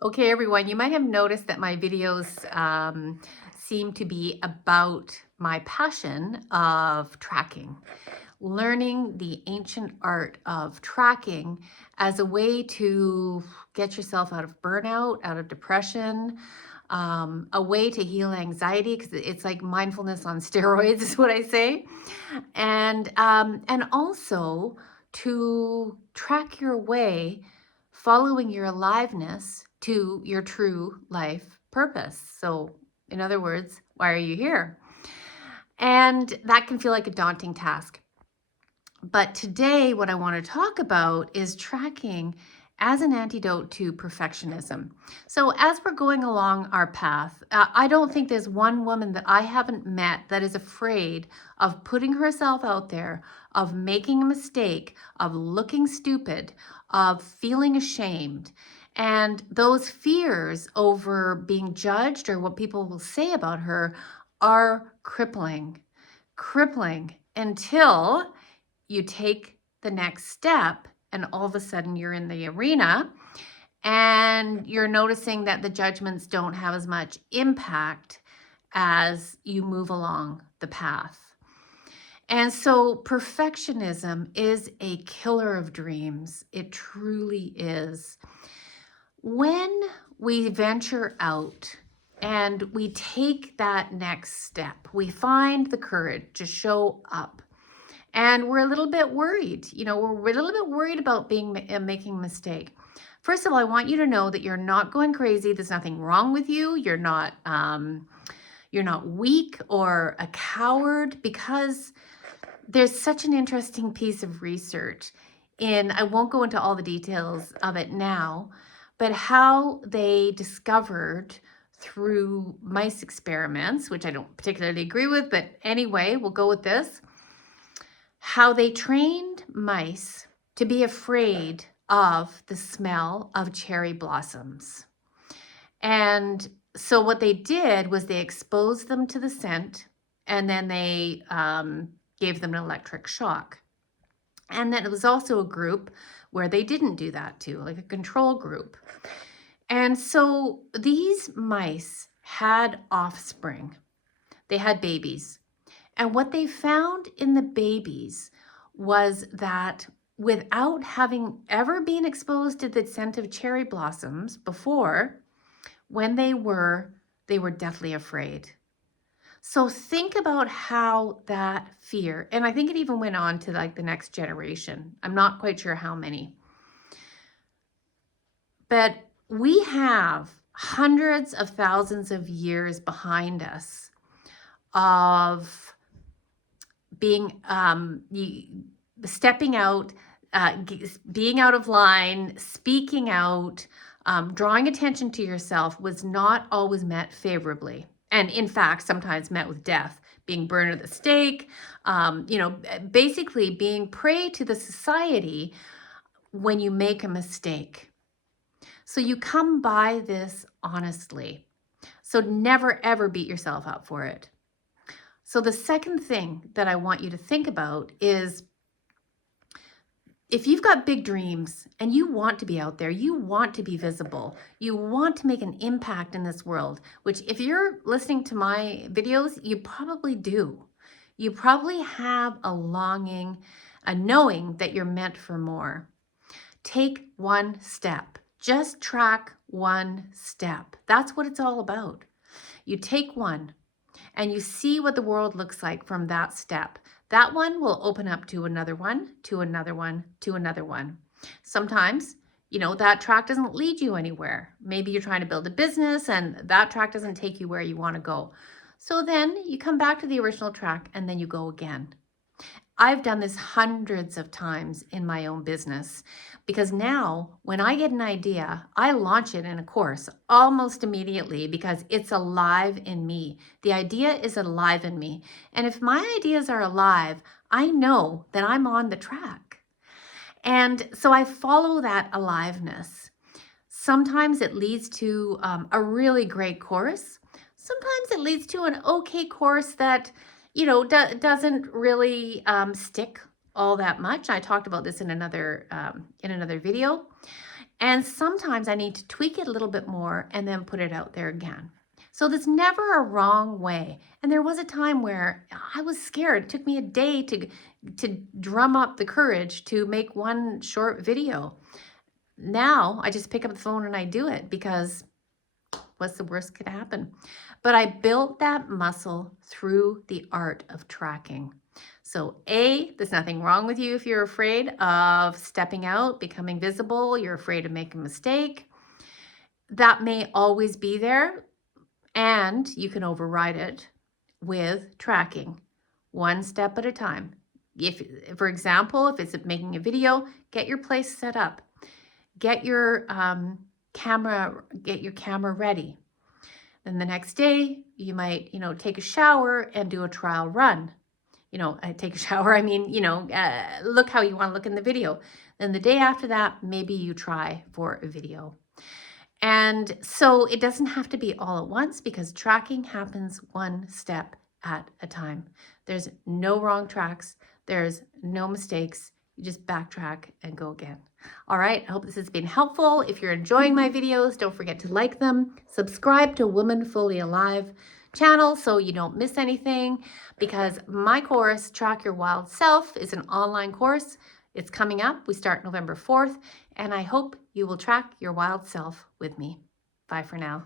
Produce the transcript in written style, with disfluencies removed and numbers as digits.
Okay, everyone, you might have noticed that my videos seem to be about my passion of tracking, learning the ancient art of tracking as a way to get yourself out of burnout, out of depression, a way to heal anxiety, because it's like mindfulness on steroids, is what I say, and also to track your way following your aliveness to your true life purpose. So, in other words, why are you here? And that can feel like a daunting task. But today, what I want to talk about is tracking as an antidote to perfectionism. So, as we're going along our path, I don't think there's one woman that I haven't met that is afraid of putting herself out there, of making a mistake, of looking stupid, of feeling ashamed. And those fears over being judged or what people will say about her are crippling until you take the next step and all of a sudden you're in the arena and you're noticing that the judgments don't have as much impact as you move along the path. And so perfectionism is a killer of dreams. It truly is. When we venture out and we take that next step, we find the courage to show up. And we're a little bit worried. We're a little bit worried about making a mistake. First of all, I want you to know that you're not going crazy. There's nothing wrong with you. You're not weak or a coward, because there's such an interesting piece of research I won't go into all the details of it now, but how they discovered through mice experiments, which I don't particularly agree with, but anyway, we'll go with this, how they trained mice to be afraid of the smell of cherry blossoms. And so what they did was they exposed them to the scent, and then they gave them an electric shock. And then it was also a group where they didn't do that too, like a control group. And so these mice had offspring. They had babies. And what they found in the babies was that without having ever been exposed to the scent of cherry blossoms before, when they were deathly afraid. So think about how that fear, and I think it even went on to like the next generation. I'm not quite sure how many. But we have hundreds of thousands of years behind us of being stepping out, being out of line, speaking out, drawing attention to yourself was not always met favorably. And in fact, sometimes met with death, being burned at the stake, basically being prey to the society when you make a mistake. So you come by this honestly. So never, ever beat yourself up for it. So the second thing that I want you to think about is, if you've got big dreams and you want to be out there, you want to be visible, you want to make an impact in this world, which if you're listening to my videos, you probably do. You probably have a longing, a knowing that you're meant for more. Take one step. Just track one step. That's what it's all about. You take one and you see what the world looks like from that step. That one will open up to another one, to another one, to another one. Sometimes, that track doesn't lead you anywhere. Maybe you're trying to build a business and that track doesn't take you where you want to go. So then you come back to the original track and then you go again. I've done this hundreds of times in my own business, because now when I get an idea, I launch it in a course almost immediately because it's alive in me. The idea is alive in me. And if my ideas are alive, I know that I'm on the track. And so I follow that aliveness. Sometimes it leads to a really great course. Sometimes it leads to an okay course that doesn't really stick all that much. I talked about this in another video. And sometimes I need to tweak it a little bit more and then put it out there again. So there's never a wrong way. And there was a time where I was scared. It took me a day to drum up the courage to make one short video. Now I just pick up the phone and I do it because what's the worst could happen? But I built that muscle through the art of tracking. So there's nothing wrong with you if you're afraid of stepping out, becoming visible, you're afraid of making a mistake. That may always be there, and you can override it with tracking, one step at a time. If, for example, if it's making a video, get your place set up. Get your camera ready. Then the next day, you might, take a shower and do a trial run. Take a shower, look how you want to look in the video. Then the day after that, maybe you try for a video. And so it doesn't have to be all at once because tracking happens one step at a time. There's no wrong tracks. There's no mistakes. You just backtrack and go again. All right, I hope this has been helpful. If you're enjoying my videos, don't forget to like them. Subscribe to Woman Fully Alive channel so you don't miss anything, because my course, Track Your Wild Self, is an online course. It's coming up. We start November 4th, and I hope you will track your wild self with me. Bye for now.